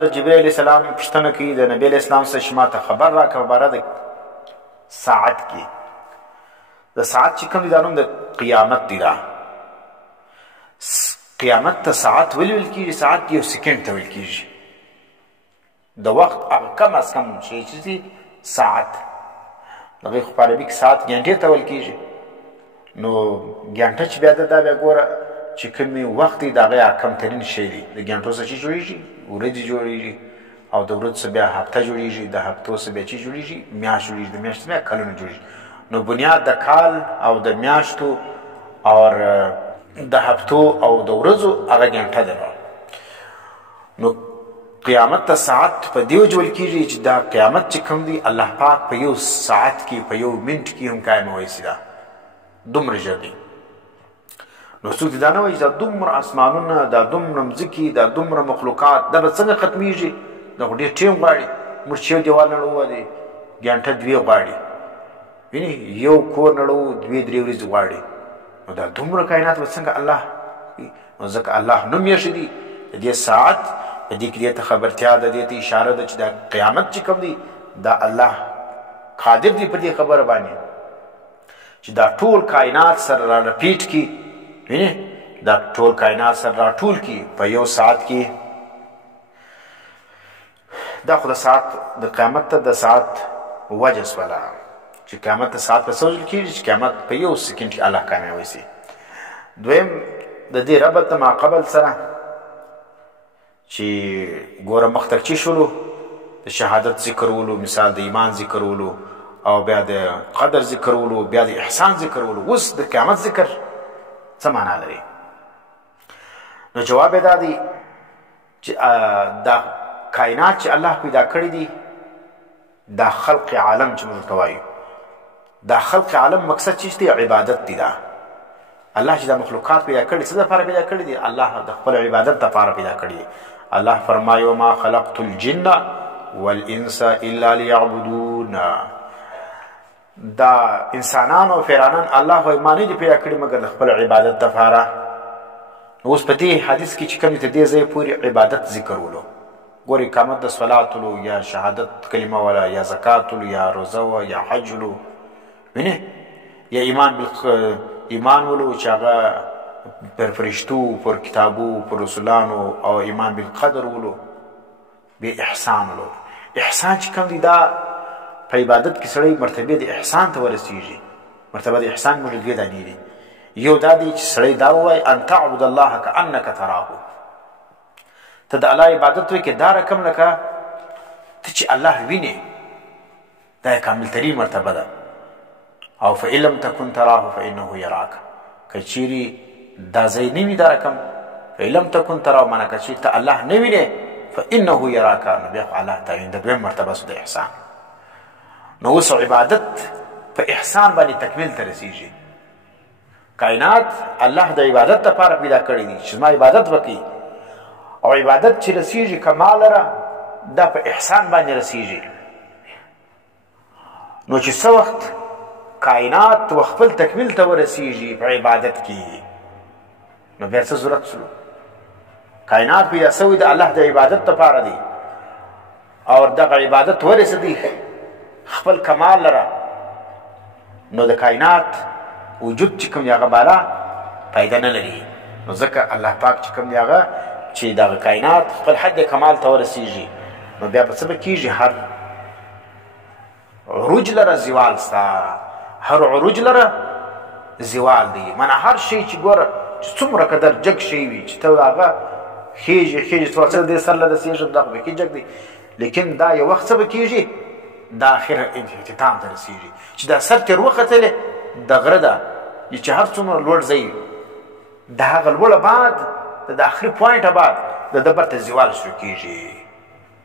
جبرائیل علیہ السلام پوښتنه کوي د نبی علیہ السلام څخه چې ما ته خبر راکړه په باره د ساعت کې. د ساعت چې کوم دی دا نوم د قیامت دی. دا قیامت ته ساعت ولې ویل کېږي؟ ساعت یو سکند ته ویل کېږي. د وخت هغه کم از کم شی چې دي ساعت. دغې خو په عربي کې ساعت ګنټې ته ویل کېږي. نو ګنټه چې بیا دا بیا ګوره چې کومې وخت دی د هغې کمترین شی دی. د ګنټو څه چې جوړېږي؟ ورځې جوړېږي، او د ورځو څه بیا هفته جوړېږي، د هفتو څه بیا چې جوړېږي میاشت جوړېږي، د میاشتو بیا کلونه جوړېږي. نو بنیاد د کال او د میاشتو او د هفتو او د ورځو هغه ګنټه ده. نو قیامت ته ساعت په دې وجه ویل کېږي چې دا قیامت چې کوم دی الله پاک په یو ساعت کې په یو منټ کې هم قایمولی سي. دا دومره ژر دی. نو څوک دا نه وایي چې دا دومره اسمانونه، دا دومره مځکې، دا دومره مخلوقات دا به څنګه ختمیږي؟ دا خو ډېر ټیم غواړي. موږ چې یو دیوال نړوو دی ګنټه دوې غواړي، وینې یو کور نړوو 2-3 ورځې غواړي. نو دا دومره کائنات به څنګه الله؟ نو ځکه الله نوم یې ښه دی د دې ساعت. په دې کې دې ته خبرتیا ده، دې ته اشاره ده چې دا قیامت چې کوم دی دا الله قادر دی په دې خبره باندې چې دا ټول کائنات سره را رپیټ کړي. وینې دا ټول کائنات سره راټول کړي په یو ساعت کې. دا خو د ساعت د قیامت ته د ساعت وجه سوله چې قیامت ته ساعت په څه ویل کېږي؟ چې قیامت په یو سکند کې الله کامیابوي سي. دویم د دې ربط د ماقبل سره چې ګوره مخته چې شولو د شهادت ذکرولو، مثال د ایمان ذکرولو، او بیا د قدر ذکرولو، بیا د احسان ذکرولو. اوس د قیامت ذکر څه معنا لري؟ نو جواب یې دا دی چې دا کائنات چې الله پیدا کړي دي دا خلق عالم چې موږ ورته وایو، دا خلق عالم مقصد چې دی عبادت دی. دا الله چې دا مخلوقات پیدا کړي څه دپاره پیدا کړي دي؟ الله د خپل عبادت دپاره پیدا کړي دي. الله فرمایي وما خلقت الجن والانس الا ليعبدون. دا انسانان او فیرانان الله وایي ما نه دي پیدا کړي مګر د خپل عبادت دپاره. اوس په دې حدیث کې چې کوم ته دې ځای پورې عبادت ذکرولو، ګورې اقامت د صلات ولو یا شهادت کلمه ولا یا زکات ولو یا روزه و یا حج ولو، وینې یا ایمان ولو چې هغه پر فرشتو، پر کتابو، پر رسولانو، او ایمان بالقدر ولو، بیا احسان ولو. احسان چې کوم دی دا په عبادت کې سړی مرتبه د احسان ته ورسیږي. مرتبه د احسان موږ دوې دانې دي. یو دا دی چې سړی دا ووایي ان تعبد الله کانک تراه، ته د الله عبادت وکړې دا رقم لکه ته چې الله وینې. دا کامل ترین مرتبه ده. او فإن لم تكن تراه فإنه يراك، که چیرې دا ځای نه وي دا رقم فإن لم تكن تراه معنی که چیرې ته الله نه وینې فإنه يراك، نو بیا خو الله ته وینې. د دویم مرتبه سو د احسان. نو اوس عبادت په احسان باندې تکمیل ته رسیږي. کائنات الله د عبادت دپاره پیدا کړي دي چې زما عبادت وکړي، او عبادت چې رسیږي کمال لره دا په احسان باندې رسیږي. نو چې څه وخت کائنات و خپل تکمیل ته ورسیږي په عبادت کې، نو بیا څه ضرورت شو؟ کائنات پیدا سوی د الله د عبادت دپاره دی، او دغه عبادت ورسېدی خپل کمال لره، نو د کائنات وجود چې کوم دی هغه بالا پیدا نه لري. نو ځکه الله پاک چې کوم دی هغه چې دغه کائنات خپل حد کمال ته ورسیږي، نو بیا په څه به کېږي؟ هر عروج لره زوال سته، هر عروج لره زوال دی. معنی هر شی چې ګوره چې څومره قدر جګ شی وي چې ته هغه خیږي څه دې سر له رسېږي دغه به کې جګ دی، لیکن دا یو وخت څه به کېږي؟ دا اخر اختتام ته رسېږي چې دا سر تېر وختلې د غره ده چې هر څومره لوړ ځای د هغه لوړه بعد د آخري پوینټه بعد د ده برته زوال شروع کېږي.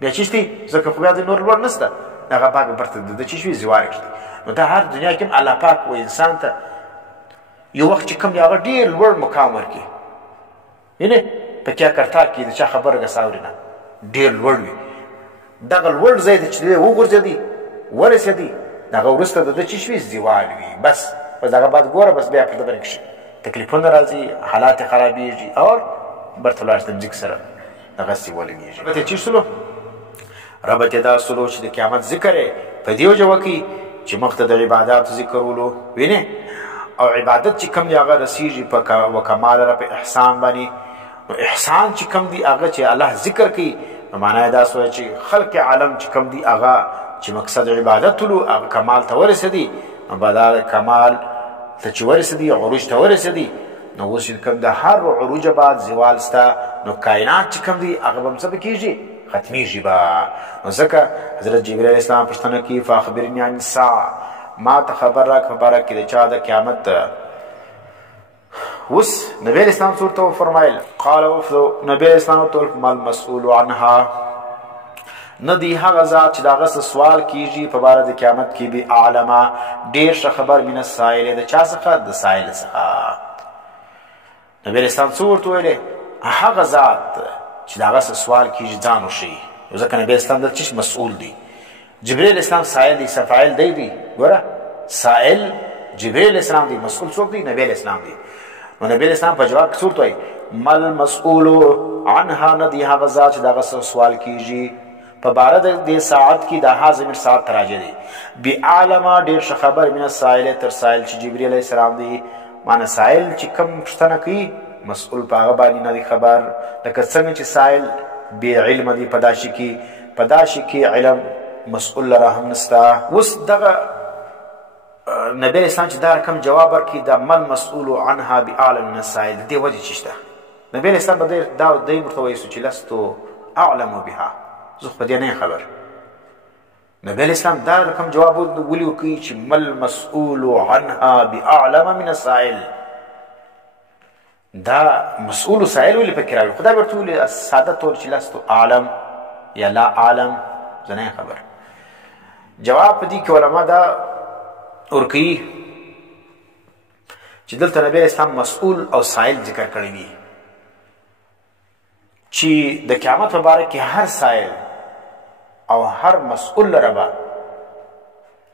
بیا چې شتي ځکه خو بیا د نور لوړ نشته، هغه بعد به برته د ده چې شوي زوال کړي. نو دا هر دنیا کې الله پاک و انسان ته یو وخت چې کوم دی هغه ډېر لوړ مقام ورکړي. یعنې په کیا کرتا کې د چا خبره ګس اوري نه ډېر لوړ وي. دغه لوړ ځای دی چې دی وغورځېدی ورسېدی، دغه وروسته د ده چې شوي زوال وي. بس بس دغه بعد ګوره بس بیا په ده باندې تکلیفونه راځي، حالات خرابېږي، او برته ولاړ د مځکې سره دغسې ولګېږي. ربط یې چی سلو؟ ربط یې دا سلو چې د قیامت ذکر یې په دې وجه وکړي چې مخته د عباداتو ذکرولو وینې، او عبادت چې کوم دی هغه رسیږي په کمال را په احسان باندې. نو احسان چې کوم دی هغه چې الله ذکر کوي، نو معنا یې دا سوی چې خلق عالم چې کوم دی هغه چې مقصد عبادت لو هغه کمال ته ورسېدي، نو بعد کمال ته چې ورسېدي عروج ته ورسېدي، نو اوس چې کوم د هر عروج بعد زوال سته، نو کائنات چې کوم دی هغه به هم څه کېږي؟ ختمیږي به. نو ځکه حضرت جبرئیل علیه السلام پوښتنه کوي فاخبرني عن الساعه، ما ته خبر راک په باره کې د چا د قیامت. اوس نبی علیه السلام څه ورته وفرمایل؟ قال نبی علیه السلام ورته وویل ما المسؤول عنها، نه دی هغه ذات چې د هغه څه سوال کېږي په باره د قیامت کې بې اعلمه ډېر ښه خبر من السائل، د چا څخه؟ د سائل څخه. نبی علیه السلام څه ورته ویلې؟ هغه ذات چې د هغه څه سوال کېږي ځان وښیي. ځکه نبی اسلام دلته چې مسؤول دی، جبرئیل اسلام سائل دی، فاعل دی. ګوره سائل جبرئیل اسلام دی، مسؤول څوک دی؟ نبی اسلام دی. نو نبی اسلام په جواب کې څه ورته وایي؟ مل مسؤول عنها، نه دی هغه ذات چې د هغه څه سوال کېږي په باره د دې ساعت کې، د ها ضمیر ساعت ته راجع دی. بِعَلَمَ ډېر ښه خبر من السائل تر سائل چې جبرئیل علیه السلام دی. معنی سائل چې کوم پوښتنه کوي مسؤول په هغه باندې نه دی خبر، لکه څنګه چې سائل بې علمه دی په دا شي کې علم مسؤول لره هم نسته. اوس دغه نبی اسلام چې دا رقم جواب ورکړي د مل مسؤول عنها بأعلم من السائل، د دې وجه چې شته نبی اسلام به دا دی ورته وایي چې لستو اعلم بها، زه خو په دې نه خبر. نبی اسلام دا رقم جواب ولي ورکوي چې مل مسؤول عنها بأعلم من السائل، دا مسؤول سائل ولې پکې راوي؟ خدای ورته ویلي ساده طور چې لستو اعلم یا لا اعلم، زه نه خبر. جواب په دې کې علما دا ورکوي چې دلته نبی اسلام مسؤول او سائل ذکر کړی دي چې د قیامت په باره کې هر سائل او هر مسؤول لره به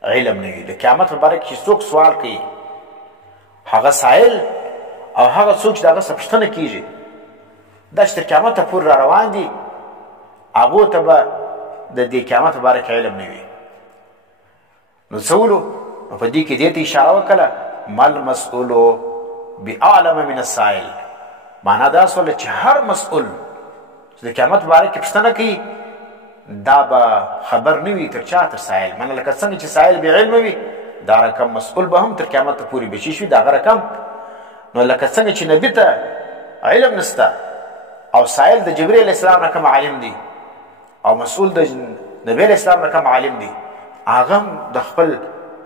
علم نه وي. د قیامت په باره کې څوک سوال کوي، هغه سائل او هغه څوک چې د هغه څه پوښتنه کېږي، دا چې تر قیامت ته پورې را روان دي، هغو ته به د دې قیامت په باره کې علم نه وي. نو څه ولو؟ نو په دې کې دې ته اشاره وکړه مل مسؤول بأعلم من السائل، معنا دا سوله چې هر مسؤول چې د قیامت په باره کې پوښتنه کوي دا به خبر نه وي تر چا؟ تر سائل. معنا لکه څنګه چې سائل بې علمه وي، دا رقم مسؤول به هم تر قیامت ته پورې بچی شي دغه رقم. نو لکه څنګه چې نبي ته علم نسته او سائل د جبرئیل علیه السلام نه کوم عالم دی او مسؤول د نبی علیه السلام نه کوم عالم دی، هغه هم د خپل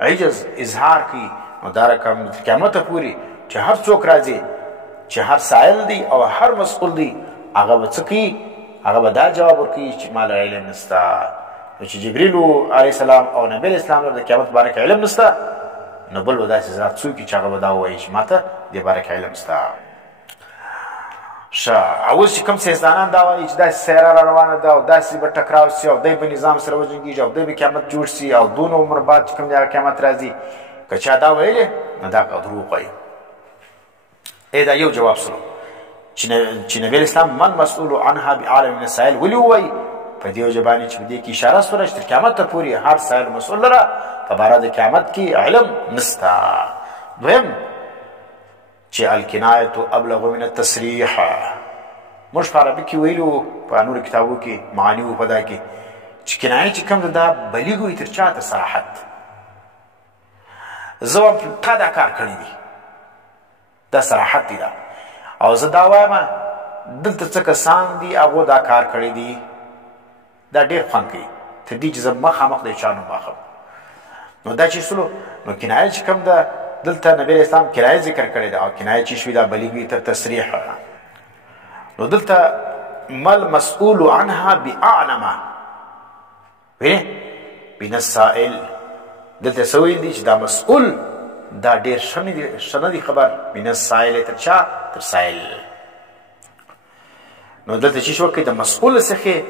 عجز اظهار کوي. نو دا رقم تر قیامت ته پورې چې هر څوک راځي چې هر سائل دی او هر مسؤول دی، هغه به څه کوي؟ هغه به دا جواب ورکوي چې ما له علم نسته. نو چې جبرئیل علیه السلام او نبی علیه السلام د قیامت په باره کې علم نسته، نو بل به داسې ذات څوک چې هغه به دا ووایي چې ما ته دې باره کې علم سته. ښه، اوس چې کوم سیاستدانان دا وایي چې داسې سیاره را روانه ده او داسې به ټکراو سي او دی به نظام سره وجنګېږي او دی به قیامت جوړ سي او دونه عمر بعد چې کوم دی هغه قیامت راځي، که چا دا ویلې نو دا دروغ وایي. دا یو جواب سلو چې نبی اسلام من مسؤول عنها بأعلم من السائل ولي ووایي؟ په دې وجه باندې چې په دې کې اشاره سوله چې تر قیامت ته پورې هر سائل مسؤول لره په باره د قیامت کې علم نسته. دویم چې الکنایة ابلغ من التصریح، موږ په عربي کې ویلو په نورو کتابو کې معانی و په دا کې چې کنایه چې کوم ده دا بلیغ وي تر چا ته صراحت. زه وایم تا دا کار کړی دی، دا صراحت دی دا، او زه دا وایم دلته څه کسان دي هغو دا کار کړی دی، دا ډېر خوند کوي تر دې چې زه مخامخ د چا نوم واخلم. نو دا چې سلو نو کنایه چې کوم ده دلته نبی اسلام کنایه ذکر کړی ده او کنایه چې شوي دا بلیغ وي تر تصریح. نو دلته مل مسؤول عنها بأعلم من السائل، دلته څه ویل دي چې دا مسؤول دا ډېر ښه نه دی خبر من السائل تر چا؟ تر سائل. نو دلته چې شو وکړي د مسؤول څخه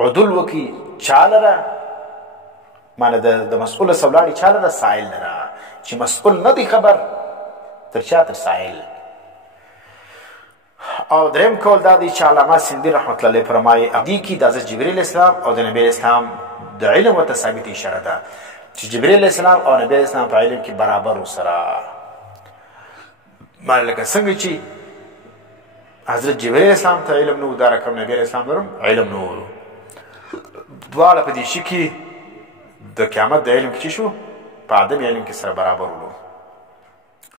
عدل وکړي چا لره، معنی د مسؤول څخه ولاړې چا لره؟ سائل لره، چې مسؤول نه دی خبر تر چا؟ تر سائل. او دریم کول دا دی چې علامه سندي رحمت الله علیه فرمایي دی کی د حضرت جبرئیل اسلام او د نبی اسلام د علم او ثابت اشاره ده چې جبرئیل اسلام او نبی اسلام په علم کې برابر وسره مالک څنګه چې حضرت جبرئیل اسلام ته علم نو دار کوم نبی اسلام درم علم نو دواړه په دې شي کې د قیامت د علم کې شو په ادم علم کې سره برابر ولو